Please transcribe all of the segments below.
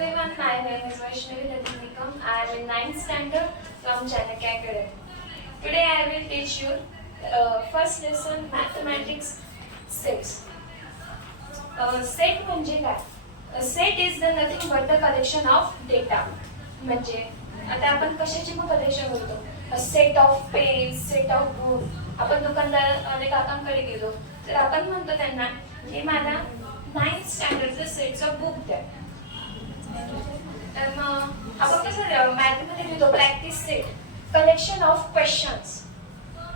everyone, my name is Vaishnavi Nikam. I am in 9th standard from Chanakya Academy. Today I will teach you first lesson mathematics 6. Set म्हणजे काय? Set is the nothing but the collection of data. म्हणजे आता आपण कशाची पण collection करतो. A set of pens, set of book. आपण दुकानदार काकांकडे गेलो तर आपण म्हणतो त्यांना की मला 9th स्टँडर्डचं सेटचं बुक द्या. तर मग आपण कसं मॅथमध्ये लिहितो practice set collection of questions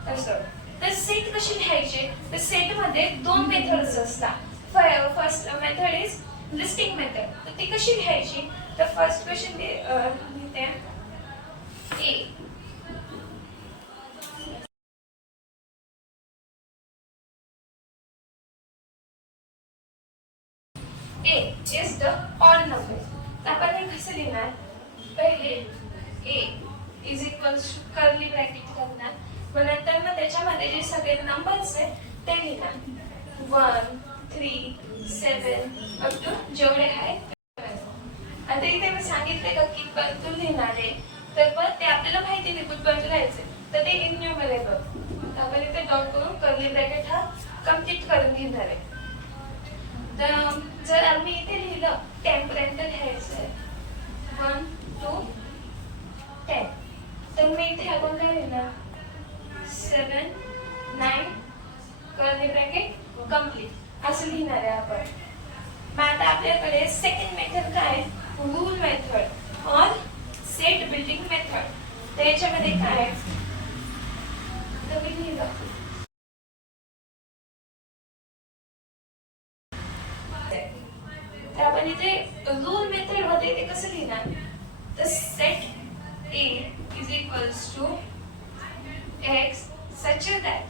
तसं. तर सेट कशी लिहायचे तर सेटमध्ये दोन मेथड्स असतात. First method is listing method. तर ती कशी लिहायची तर फर्स्ट क्वेश्चन लिहिते A is the odd number. आपण हे कसं लिहिणार पहिले A is equals to curly bracket करणार मग नंतर मग त्याच्यामध्ये जे सगळे नंबर्स आहेत ते लिहिणार 1 3 7 अप टू जेवढे आहेत. आता इथे मी सांगितले का कितपर्यंत लिहिणार आहे तर मग ते आपल्याला माहिती नाही कुठपर्यंत लिहायचे तर ते इन्युमरेबल आपण इथे डॉट करून कर्ली ब्रॅकेट हा कम्प्लीट करून घेणार आहे. तर जर आम्ही इथे लिहिलं 10 पर्यंत लिहायचं आहे 1 2 10 तर मी इथे आपण काय लिहिणार 7 9 कर्ली ब्रॅकेट कम्प्लीट असं लिहिणार आहे आपण. मग आता आपल्याकडे सेकंड मेथड काय रूल मेथड और सेट बिल्डिंग मेथड. तर याच्यामध्ये काय तर मी लिहिलं आपण इथे रूल मेथड मध्ये ते कसं लिहिणार तर set A is equals to x such that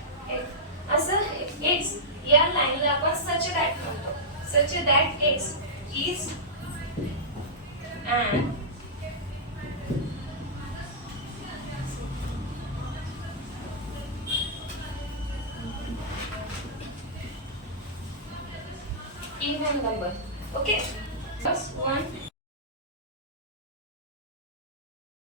असं x या लाईनला आपण such that म्हणतो such that x is an even number. Okay, first 1